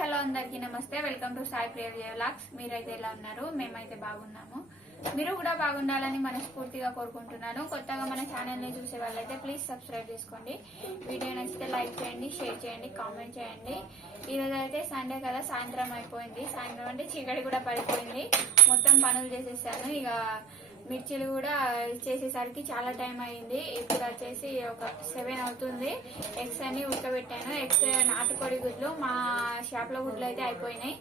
Hello అందరికీ నమస్తే. Welcome to Sai Priya vlogs. మీరైతే ఎలా ఉన్నారు? మేమైతే బాగున్నాము. మీరు కూడా బాగుండాలని మనస్ఫూర్తిగా కోరుకుంటున్నాను. కొత్తగా మన ఛానల్ ని చూసే వాళ్ళైతే ప్లీజ్ సబ్స్క్రైబ్ చేసుకోండి. వీడియో నచ్చితే లైక్ చేయండి, షేర్ చేయండి, కామెంట్ చేయండి. ఈరోజు అయితే సండే కదా, సాయంత్రం అయిపోయింది. సాయంత్రం అంటే చీకటి కూడా పడిపోయింది. మొత్తం పనులు చేసేసాను. ఇక మిర్చిలు కూడా చేసేసరికి చాలా టైం అయింది. ఇప్పుడు వచ్చేసి ఒక 7 అవుతుంది. ఎగ్స్ అన్ని ఉడకబెట్టాను. ఎగ్స్ నాటుకోడి గుడ్లు, మా షాప్ లో గుడ్లు అయితే అయిపోయినాయి.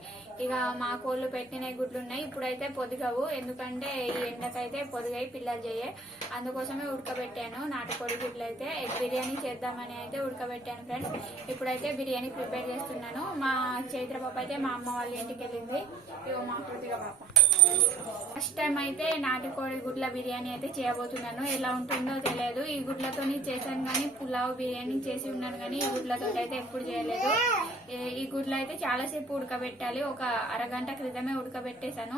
ఇక మా కోళ్ళు పెట్టిన గుడ్లు ఉన్నాయి. ఇప్పుడైతే పొదిగవు, ఎందుకంటే ఈ ఎండకైతే పొదిగాయి పిల్లలు చేయే, అందుకోసమే ఉడకబెట్టాను. నాటుకోడి గుడ్లు అయితే ఎగ్ బిర్యానీ చేద్దామని అయితే ఉడకబెట్టాను ఫ్రెండ్స్. ఇప్పుడైతే బిర్యానీ ప్రిపేర్ చేస్తున్నాను. మా చైత్ర పాప అయితే మా అమ్మ వాళ్ళ ఇంటికి వెళ్ళింది. ఇగో మా కృతిక పాప. ఫస్ట్ టైం అయితే నాటుకోడి గుడ్ల బిర్యానీ అయితే చేయబోతున్నాను. ఎలా ఉంటుందో తెలియదు. ఈ గుడ్లతో చేశాను కానీ, పులావ్ బిర్యానీ చేసి ఉన్నాను కానీ ఈ గుడ్లతో అయితే ఎప్పుడు చేయలేదు. ఈ గుడ్లు అయితే చాలాసేపు ఉడకబెట్టాలి. ఒక అరగంట క్రితమే ఉడకబెట్టేశాను.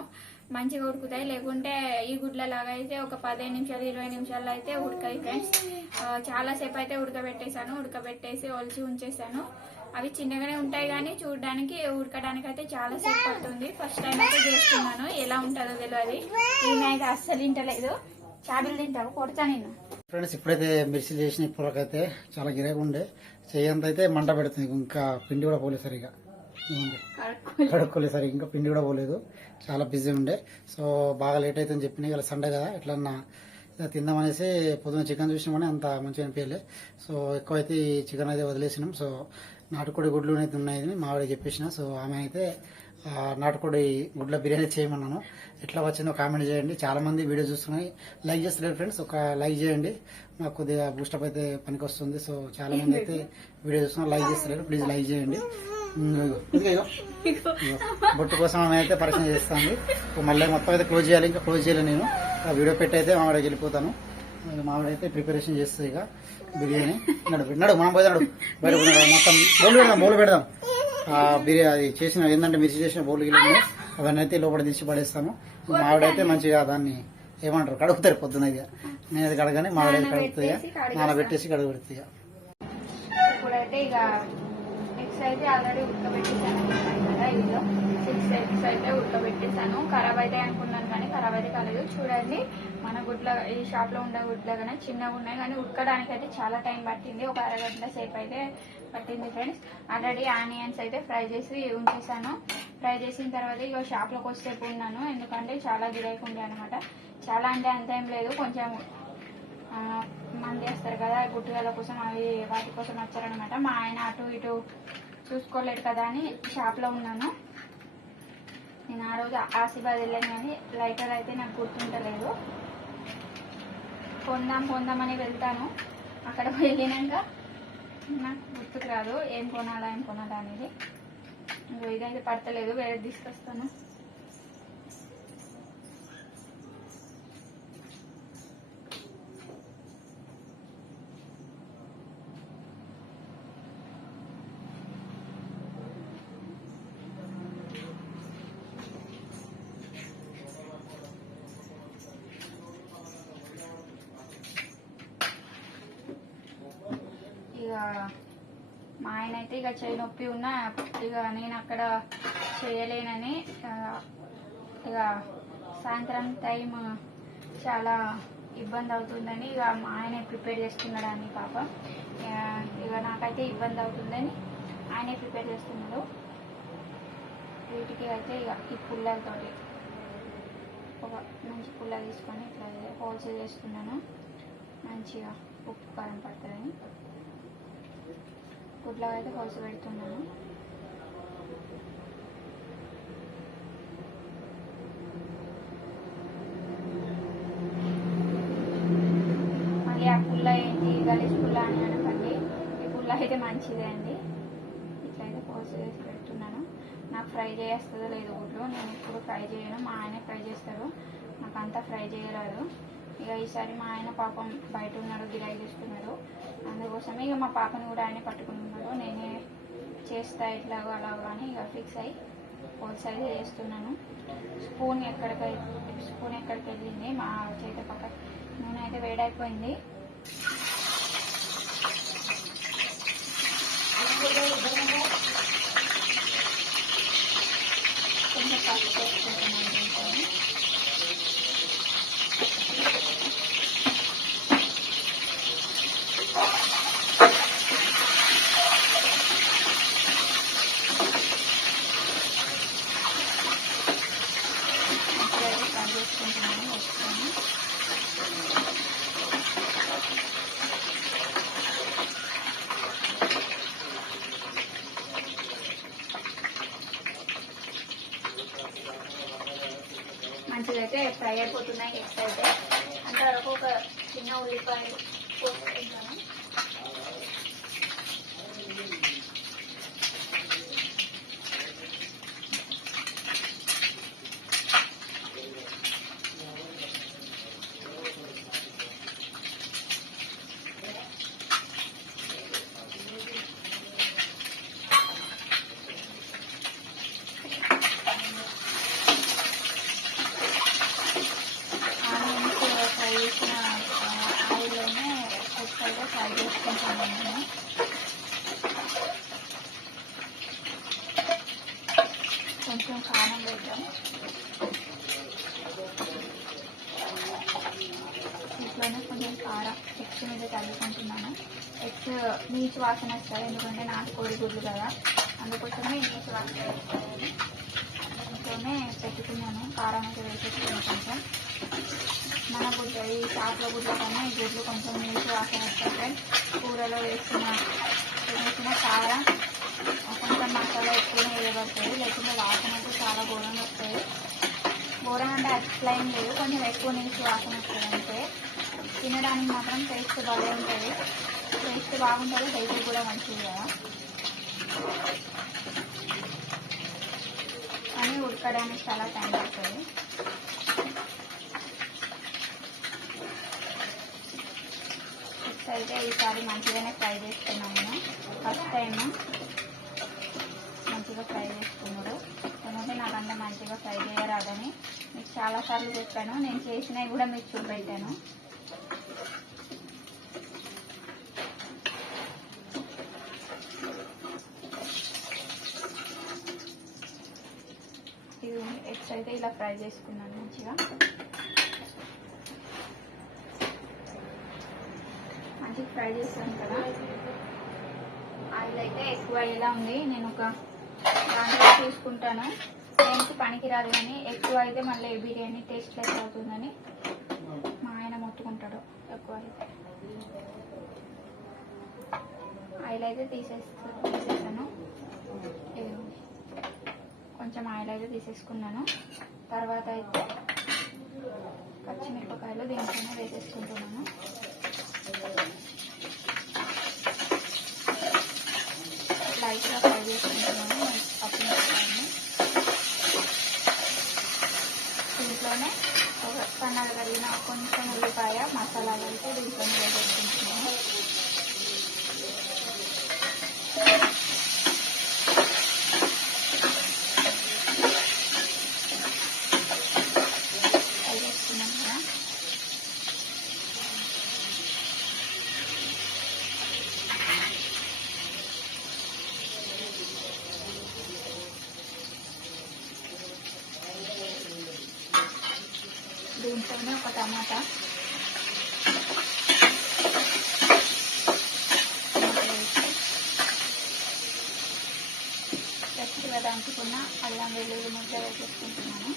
మంచిగా ఉడుకుతాయి. లేకుంటే ఈ గుడ్ల లాగా అయితే ఒక 15 నిమిషాలు 20 నిమిషాల్లో అయితే ఉడకాయి ఫ్రెండ్స్. చాలాసేపు అయితే ఉడకబెట్టేశాను. ఉడకబెట్టేసి ఒలిచి ఉంచేసాను. అవి చిన్నగానే ఉంటాయి కానీ చూడడానికి ఉడకడానికి అయితే చాలా సేపు పడుతుంది. ఫస్ట్ టైం అయితే చేస్తున్నాను. ఎలా ఉంటుందో తెలియదు. ఈయన అయితే అస్సలు తింటలేదు. చాబీలు తింటావు, కొడతా నేను. ఫ్రెండ్స్ ఇప్పుడైతే మిర్చి చేసిన ఇప్పటికైతే చాలా గిరాగా ఉండే, చెయ్యంత అయితే మంట పెడుతుంది. ఇంకా పిండి కూడా పోలేదు సరిగా, కడుక్కోలేదు సరిగా, ఇంకా పిండి కూడా పోలేదు. చాలా బిజీ ఉండే. సో బాగా లేట్ అవుతుందని చెప్పిన ఇలా సండే కదా, ఎట్లన్నా తిందామనేసి పొద్దున్న చికెన్ చూసినామని అంత మంచిగా అనిపించలే. సో ఎక్కువైతే ఈ చికెన్ అయితే వదిలేసినాం. సో నాటుకోడి గుడ్లు అయితే ఉన్నాయని మా ఆవిడ చెప్పేసిన. సో ఆమె అయితే నాటుకోడి గుడ్ల బిర్యానీ చేయమన్నాను. ఎట్లా వచ్చిందో కామెంట్ చేయండి. చాలా మంది వీడియో చూస్తున్నాయి, లైక్ చేస్తలేరు ఫ్రెండ్స్. ఒక లైక్ చేయండి, మాకు కొద్దిగా బూస్టప్ అయితే పనికి వస్తుంది. సో చాలా మంది అయితే వీడియో చూస్తున్నారు, లైక్ చేస్తలేరు. ప్లీజ్ లైక్ చేయండి. బొట్టు కోసం ఆమె అయితే పరిచయం చేస్తాను. మళ్ళీ మొత్తం అయితే క్లోజ్ చేయాలి. ఇంకా క్లోజ్ చేయలేదు నేను. వీడియో పెట్టి అయితే మావిడకి వెళ్ళిపోతాను. మావిడైతే ప్రిపరేషన్ చేస్తుంది ఇక బిర్యానీ. నడు మనం పోయినాడు బయట మొత్తం బౌల్ పెడదాం. బిర్యానీ చేసిన ఏంటంటే మిర్చి చేసిన బౌల్ గిన్నె అవన్నీ అయితే లోపల తీసి పడేస్తాను. మావిడైతే మంచిగా దాన్ని ఏమంటారు కడుగుతారు పొద్దున. ఇక నేనైతే కడగానే మావిడైతే కడుగుతుంది. నానబెట్టేసి కడుగుతుంది. ఇప్పుడైతే ఇక ఎగ్స్ అయితే ఆల్రెడీ ఉడకబెట్టేసాను కదా. ఇదిలో 6 ఎగ్స్ అయితే ఉడకబెట్టేసాను. ఖరాబ్ అయితే అనుకున్నాను కానీ ఖరాబ్ అయితే కాలేదు. చూడండి, మన గుడ్ల ఈ షాప్ లో ఉండే గుడ్లగానే చిన్నగా ఉన్నాయి కానీ ఉడకడానికి అయితే చాలా టైం పట్టింది. ఒక అరగంట సేపు అయితే పట్టింది ఫ్రెండ్స్. ఆల్రెడీ ఆనియన్స్ అయితే ఫ్రై చేసి ఉంచేసాను. ఫ్రై చేసిన తర్వాత ఇక షాప్ లోకి వచ్చేపు ఉన్నాను, ఎందుకంటే చాలా గిరాకీ ఉండే అనమాట. చాలా అంటే అంత ఏం లేదు, కొంచెం మంది వస్తారు కదా గుట్టుగల కోసం, అవి వాటి కోసం వచ్చారనమాట. మా ఆయన అటు ఇటు చూసుకోలేడు కదా అని షాప్లో ఉన్నాను. నేను ఆ రోజు ఆసిబాద్ వెళ్ళాను కానీ లైటర్ అయితే నాకు గుర్తుంటలేదు. కొందామని వెళ్తాను. అక్కడ వెళ్ళినాక నాకు గుర్తుకు రాదు ఏం కొనాలా అనేది. ఇదైతే పడతలేదు, వేరే తీసుకొస్తాను. ఇక మా ఆయన అయితే ఇక చేయి నొప్పి ఉన్నా ఇక నేను అక్కడ చేయలేనని ఇక సాయంత్రం టైం చాలా ఇబ్బంది అవుతుందని ఇక మా ఆయనే ప్రిపేర్ చేస్తున్నాడని పాపం. ఇక నాకైతే ఇబ్బంది అవుతుందని ఆయనే ప్రిపేర్ చేస్తున్నాడు. వీటికి అయితే ఇక ఈ పుల్లలతో ఒక మంచి పుల్ల తీసుకొని ఇట్లా హోల్స్ చేస్తున్నాను. మంచిగా ఉప్పు కారం పడుతుందని గుడ్లో అయితే హోల్స్ పెడుతున్నాను. మళ్ళీ ఆ పుల్ల ఏంటి గలీజ్ పుల్ల అని అనకండి, ఈ పుల్ల అయితే మంచిదే అండి. ఇట్లయితే హోల్స్ చేసి పెడుతున్నాను. నాకు ఫ్రై చేస్తుందో లేదో గుడ్లు, నేను ఇప్పుడు ఫ్రై చేయను, మా ఆయన ఫ్రై చేస్తారు. నాకు అంతా ఫ్రై చేయరాదు. ఇక ఈసారి మా ఆయన పాపం బయట ఉన్నాడు, గిరాకీ చేస్తున్నాడు. అందుకోసమే ఇక మా పాపని కూడా ఆయన పట్టుకున్నాడు. నేనే చేస్తా ఇట్లాగో అలాగో అని ఇక ఫిక్స్ అయ్యి హోల్స్ అయితే చేస్తున్నాను. స్పూన్ ఎక్కడికి వెళ్ళింది మా చేతి పక్క. నూనె అయితే వేడైపోయింది. పసుపు వేసుకుంటున్నాను దీంట్లోనే. ఇప్పుడైతే ఫ్రై చేసుకుంటున్నాను వేసుకొని. మంచిగా అయితే ఫ్రై అయిపోతున్నాయి ఎగ్స్ అయితే. అంతవరకు ఒక చిన్న ఉల్లిపాయ పోసుకుంటాను. ఫ్రై చేసిన ఆయిల్లోనే ఎగ్స్ అయితే ఫ్రై చేసుకుంటాను నేను. కొంచెం కారం వేద్దాం. ఇంట్లోనే కొంచెం కారం ఎగ్స్ మీద చల్లుకుంటున్నాను. ఎగ్స్ నీచు వాసన వస్తాయి, ఎందుకంటే నాటుకోడి గుడ్లు కదా, అందుకోసమే నీచు వాసన వస్తాయని ఇంట్లోనే పెట్టుకున్నాను. కారం అయితే వేసేసుకుని కొంచెం మన గుడ్డ ఈ చేపల గుడ్ల కన్నా ఈ గుడ్లు కొంచెం నీచు వాసన వస్తాయి. కూరలో వేసిన కారం కొంచెం మసాలా ఎక్కువనే వేయబడుతుంది, లేకుంటే వాసన అయితే చాలా ఘోరంగా వస్తుంది. ఘోరం అంటే అట్లా ఏం లేదు, కొంచెం ఎక్కువ నీచు వాసన వస్తుంది అంటే. తినడానికి మాత్రం టేస్ట్ బాగా ఉంటుంది, టేస్ట్ బాగుంటుంది, హెల్త్ కూడా మంచిది కదా. కానీ ఉడకడానికి చాలా టైం పడుతుంది. ఎగ్స్ అయితే ఈసారి మంచిగానే ఫ్రై చేసుకున్నాను నేను. ఫస్ట్ టైం మంచిగా ఫ్రై చేసుకున్నాడు, ఎందుకంటే నాకంటే మంచిగా ఫ్రై చేయరాదని మీకు చాలాసార్లు చెప్పాను. నేను చేసినవి కూడా మీకు చూపెట్టాను. ఇది ఎగ్స్ అయితే ఇలా ఫ్రై చేసుకున్నాను మంచిగా. మంచిగా ఫ్రై చేస్తాను కదా. ఆయిల్ అయితే ఎక్కువ అయ్యేలా ఉంది, నేను ఒక దాంట్లో చూసుకుంటాను. దేనికి పనికి రాదు, కానీ ఎక్కువ అయితే మళ్ళీ బిర్యానీ టేస్ట్ లెస్ అవుతుందని మా ఆయన మొత్తుకుంటాడు ఎక్కువ అయితే. ఆయిల్ అయితే తీసేసాను. కొంచెం ఆయిల్ అయితే తీసేసుకున్నాను. తర్వాత అయితే పచ్చిమిరపకాయలు దీంట్లోనే వేసేసుకుంటున్నాను. లైట్గా ఫ్రై చేసుకుంటున్నాను పచ్చిమిరపకాయని. దీంట్లోనే ఒక సన్నగా కడిగిన కొంచెం ఉల్లిపాయ మసాలాలు అయితే దీంట్లోనే వేసేసుకుంటున్నాను. ఫ్రై చేసుకున్నాను కదా. దీంట్లోనే ఒక టమాటా ఫ్రెష్గా దంచుకున్న అల్లం వెల్లుల్లి ముద్ద వేసేసుకుంటున్నాను.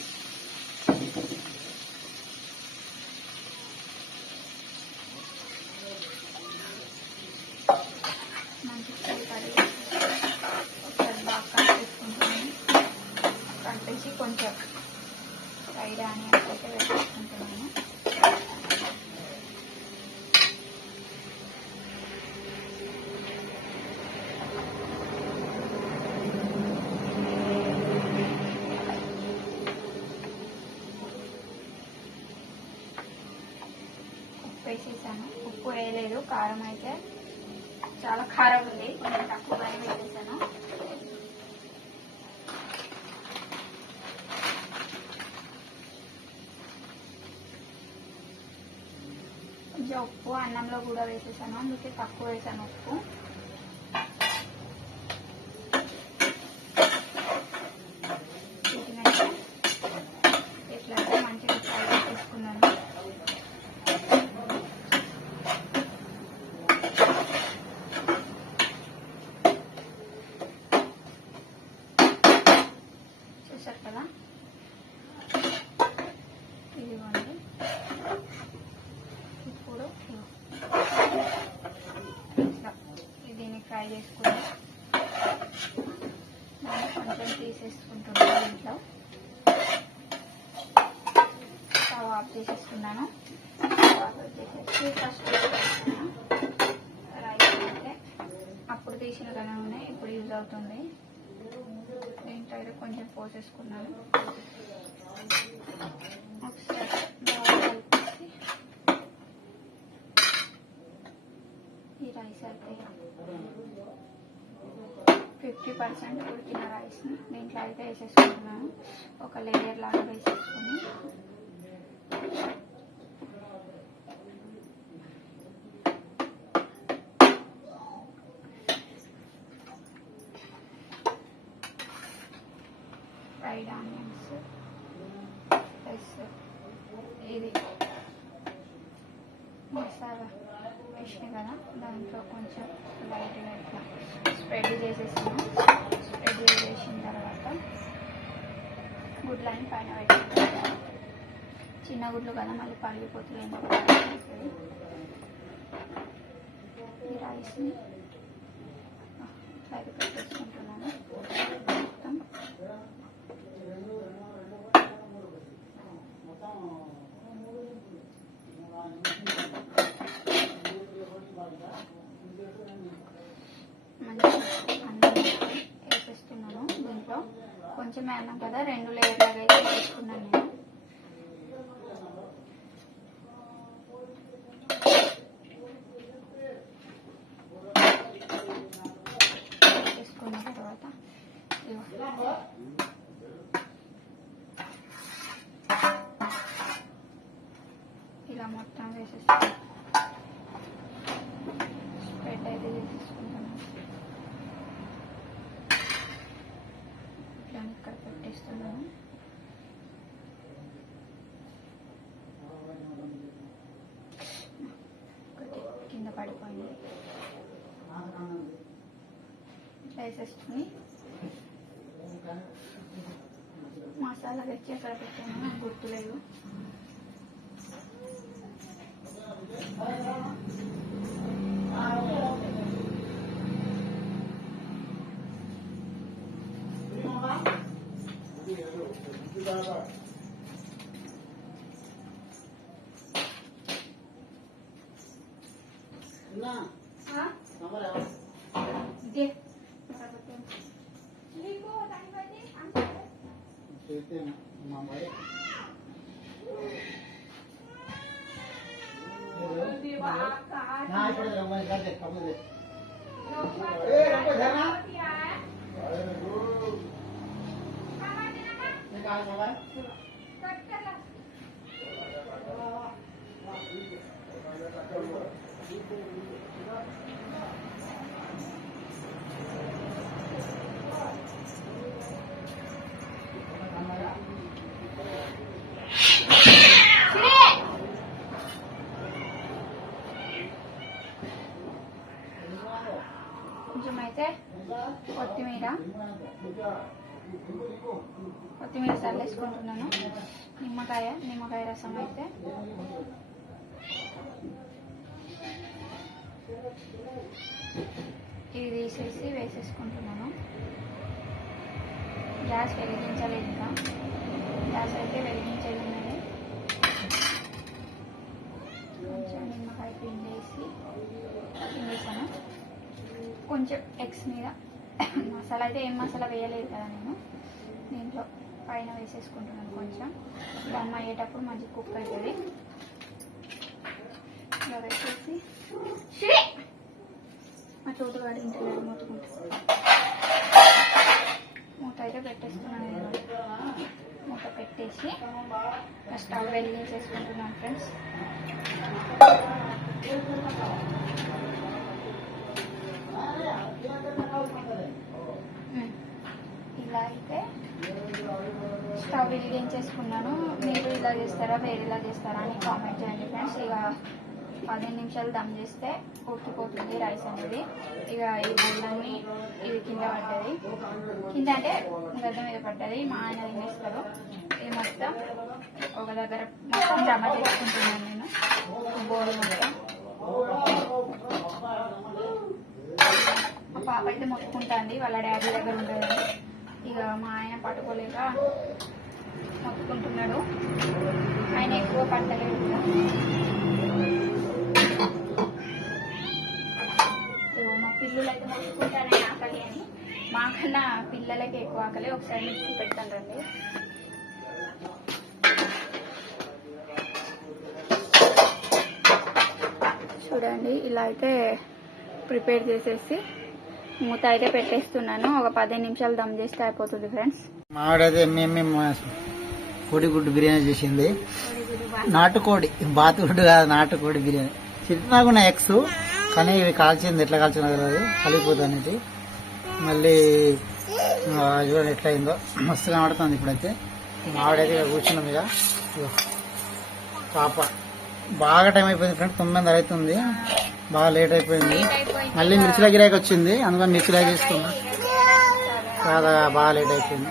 మంచిగా కడిగి ఒకసారి బాగా కలిపేసుకుంటున్నాను. కలిపేసి కొంచెం ఫ్రైడ్ ఆనియన్స్ అయితే వేసేసుకుంటున్నాను. ఉప్పు వేసేసాను. ఉప్పు వేయలేదు, కారం అయితే చాలా కారం ఉంది, కొంచెం తక్కువగానే వేసేసాను. కొంచెం ఉప్పు అన్నంలో కూడా వేసేసాను, అందుకే తక్కువ వేసాను ఉప్పు. వీటినైతే చూసారు కదా, ఇదిగోండి. ఇప్పుడు దీన్ని ఫ్రై చేసుకుని దాన్ని కొంచెం తీసేసుకుంటున్నాను. దీంట్లో స్టవ్ ఆఫ్ చేసేసుకున్నాను. వచ్చేసేసి ఫస్ట్ రైస్ అయితే అప్పుడు తీసిన కదా ఉన్నాయి, ఇప్పుడు యూజ్ అవుతుంది. దీంట్లో అయితే కొంచెం పోసేసుకున్నాను. ఒకసారి బాగా కలిపేసి ఈ రైస్ అయితే 50% ఉడికిన రైస్ని దీంట్లో అయితే వేసేసుకుంటున్నాను. ఒక లేయర్ లాగా వేసేసుకొని ఫ్రైడ్ ఆనియన్స్ ప్లస్ ఇది మసాలా వేసినాయి కదా, దాంట్లో కొంచెం లైట్గా ఇట్లా స్ప్రెడ్ చేసేసాను. స్ప్రెడ్ చేసేసిన తర్వాత గుడ్లని పైన పెట్టేస్తాను. చిన్న గుడ్లు కదా, మళ్ళీ పగిలిపోతుంది. ఈ రైస్ని సైడ్ పెట్టేసుకుంటున్నాను. మొత్తం మంచిగా అన్నం వేసేస్తున్నాను. దీంట్లో కొంచెం అన్నం కదా, 2 లేయర్ లాగా అయితే వేసుకున్నాను నేను. వేసుకున్న తర్వాత ఇలా మొత్తం వేసేస్తాను. స్ప్రెడ్ అయితే చేసేసుకుంటాను. ఇట్లా ఇక్కడ పెట్టేస్తున్నాను. ఒకటి కింద పడిపోయింది. ఇట్లా వేసేసుకుని మసాలా తెచ్చి ఎక్కడ పెట్టాను నాకు గుర్తులేదు. కొంచెం అయితే కొత్తిమీర చల్లేసుకుంటున్నాను. నిమ్మకాయ రసం అయితే ఇది తీసేసి వేసేసుకుంటున్నాను. గ్యాస్ వెలిగించలేదు, ఇంకా గ్యాస్ అయితే వెలిగించలేదు. కొంచెం నిమ్మకాయ పిండేసాను. కొంచెం ఎగ్స్ మీద మసాలా అయితే ఏం మసాలా వేయలేదు కదా నేను, దీంట్లో పైన వేసేసుకుంటున్నాను. కొంచెం దమ్ అయ్యేటప్పుడు మంచి కుక్ అవుతుంది. ఇలా వేసేసి మా చోటు కాడ ఇంట్లో మూత అయితే పెట్టేస్తున్నాను. నేను మూత పెట్టేసి స్టవ్ వెలిగించేసుకుంటున్నాను ఫ్రెండ్స్. ఇలా అయితే స్టవ్ వెలిగించేసుకున్నాను. మీరు ఇలా చేస్తారా వేరేలా చేస్తారా అని కామెంట్ చేయండి ఫ్రెండ్స్. ఇక 15 నిమిషాలు దమ్ చేస్తే ఉడికిపోతుంది రైస్ అనేది. ఇక ఈ బొల్లన్నీ ఇది కింద పడ్డది. తింటే గద్ద మీద పడ్డది. మా ఆయన తినేస్తారు. ఇది మొత్తం ఒక దగ్గర మొత్తం జమ చేసుకుంటున్నాను నేను. బోర్డు మొత్తం మా పాప అయితే మొత్తుకుంటుంది వాళ్ళ డాడీ దగ్గర ఉంటుందని. ఇక మా ఆయన పట్టుకోలేక మొత్తుకుంటున్నాడు. ఆయన ఎక్కువ పట్టలేదు. మా పిల్లలు అయితే మొత్తుకుంటారని ఆకలి అని. మాకన్నా పిల్లలకి ఎక్కువ ఆకలి. ఒకసారి మీకు పెడతాను రండి. చూడండి ఇలా అయితే ప్రిపేర్ చేసేసి మూత అయితే పెట్టేస్తున్నాను. ఒక 15 నిమిషాలు దమ్ చేస్తే అయిపోతుంది ఫ్రెండ్స్. మావిడైతే మేము కోడిగుడ్డు బిర్యానీ చేసింది. నాటుకోడి, బాతుగుడ్డు కాదు, నాటుకోడి బిర్యానీ. చిన్నగా ఎగ్స్ కానీ ఇవి కాల్చింది, ఎట్లా కాల్చిందో తెలియదు, కలిగిపోతుంది. మళ్ళీ చూడండి ఎట్లా అయిందో, మస్తు కనబడుతుంది. ఇప్పుడైతే మావిడైతే ఇక కూర్చున్నాం. ఇక పాప బాగా టైం అయిపోయింది ఫ్రెండ్స్, 9:30 అవుతుంది. బాగా లేట్ అయిపోయింది. మళ్ళీ మిర్చిల గిరాకి వచ్చింది, అందుకని మిర్చిలా చేసుకున్నా. బాగా లేట్ అయిపోయింది.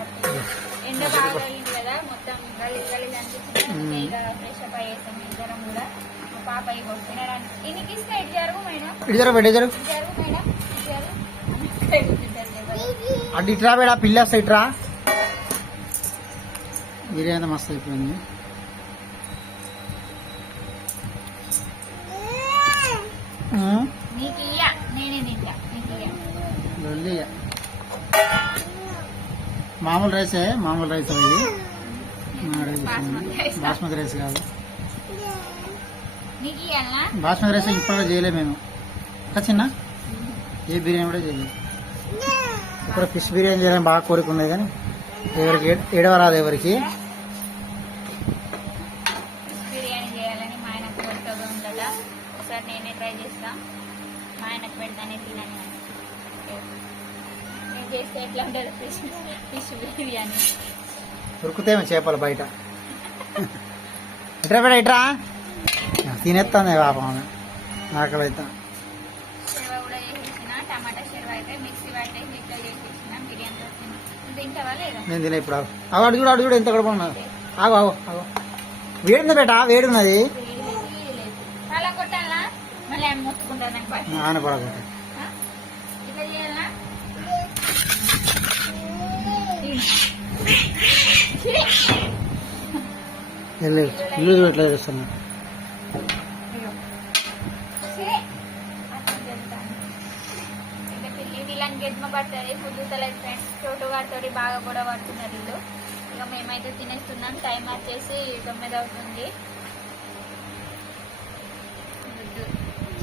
అటు ఇట్రా బేడా, పిల్ల వస్తా ఇట్రా. బిర్యానీ మస్తు అయిపోయింది. మామూలు రైసే, మామూలు రైస్ ఇది, బాస్మతి రైస్ కాదు. బాస్మతి రైస్ ఇప్పుడు చేయలేము మేము. చిన్న ఏ బిర్యానీ కూడా చేయలేదు. ఇప్పుడు ఫిష్ బిర్యానీ చేయాలని బాగా కోరుకున్నాయి కానీ ఎవరికి ఏడవ రాదు. ఎవరికి బిర్యానీ చేయాలని మా ఆయన కోరికగా ఉండదా. ఒకసారి నేనే ట్రై చేస్తా. మా ఆయనకు పెడతానే తినని. నేను చేస్తే ఎట్లా ఉంటుంది ఫిష్ బిర్యానీ. దొరుకుతాయేమో చేపలు బయట. ఇట్రా బేడ ఇట్రా, తినేస్తాను పాపం ఆమె. ఆకలైతే షెర్వా కూడా చేసేసిన. టమాటా షెర్వా అయితే మిక్సీ పట్టేసి ఇట్లా చేసేసిన. బిర్యానీ తింటావా లేదా? నేను తినే ఇప్పుడు. అవి అడుగుడు అడుగుడు ఎంత కూడా బాగున్నది. ఆగు ఆగు ఆగు, వేడింది బేట, వేడి ఉన్నది. చాలా కొట్టాలా మళ్ళీ ఆమె మొత్తుకుంటాను. ఆన పడకుండా ఇట్లా చేయాలా? ఇల్లు ఎట్లా చేస్తున్నా. వీళ్ళని గెద్మ పడుతుంది, కుదురుతలేదు ఫ్రెండ్స్. చోటు గారితో బాగా కూడా పడుతున్నారు వీళ్ళు. ఇక మేమైతే తినేస్తున్నాం. టైం వచ్చేసి 9 అవుతుంది.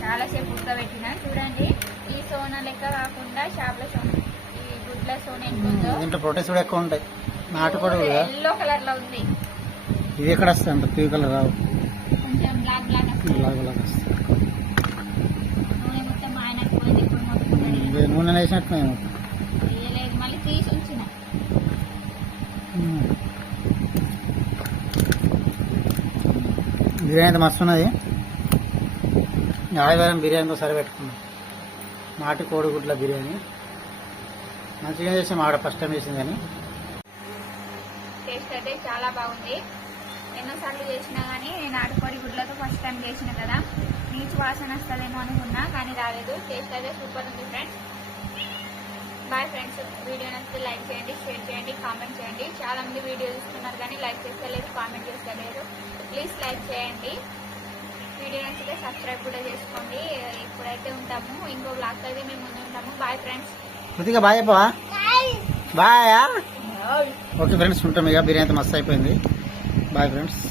చాలాసేపు ఉడకబెట్టినా. చూడండి ఈ సోనా లెక్క కాకుండా షాప్ల సోనా, ఈ గుడ్ల సోనా ఎంతుందో. దీంట్లో ప్రోటీన్స్ కూడా ఎక్కువ ఉంటాయి. నాటుకోడి ఎల్లో కలర్ లో ఉంది. ఇది ఎక్కడ వస్తాయి అంత పీ కలర్ రావు, కొంచెం బ్లాక్ బ్లాక్ వస్తుంది. వస్తాయి. నూనె మొత్తం మా ఆయనకు పోయింది. ఇప్పుడు మొత్తం నూనె వేసినట్టున్నాయి. వేయలేదు, మళ్ళీ తీసి ఉంచిన. బిర్యానీ అయితే మస్తు ఉన్నది. ఆదివారం బిర్యానీతో సరి పెట్టుకున్నాం. నాటు కోడిగుడ్ల బిర్యానీ మంచిగా చేసాం. ఆవిడ ఫస్ట్ టైం చేసింది కానీ టేస్ట్ అయితే చాలా బాగుంది. ఎన్నోసార్లు చేసినా కానీ నాటుకోడి గుడ్లతో ఫస్ట్ టైం చేసిన కదా, నీచు వాసన వస్తుందేమో అనుకున్నా కానీ రాలేదు. టేస్ట్ అయితే సూపర్ ఉంది ఫ్రెండ్స్. Bye friends. వీడియో నచ్చితే లైక్ చేయండి, షేర్ చేయండి, కామెంట్ చేయండి. చాలా మంది వీడియో చూస్తున్నారు కానీ లైక్ చేస్తలేదు, కామెంట్ చేస్తలేరు. ప్లీజ్ లైక్ చేయండి. వీడియో నచ్చితే సబ్స్క్రైబ్ కూడా చేసుకోండి. ఇప్పుడైతే ఉంటాము, ఇంకో బ్లాగ్ అయితే మేము ముందు ఉంటాము. Bye friends. కొద్దిగా బాయ్ చెప్పవా? బాయ్. ఓకే ఫ్రెండ్స్, ఉంటాం. ఇక బిర్యానీ మస్తు అయిపోయింది. బాయ్ ఫ్రెండ్స్.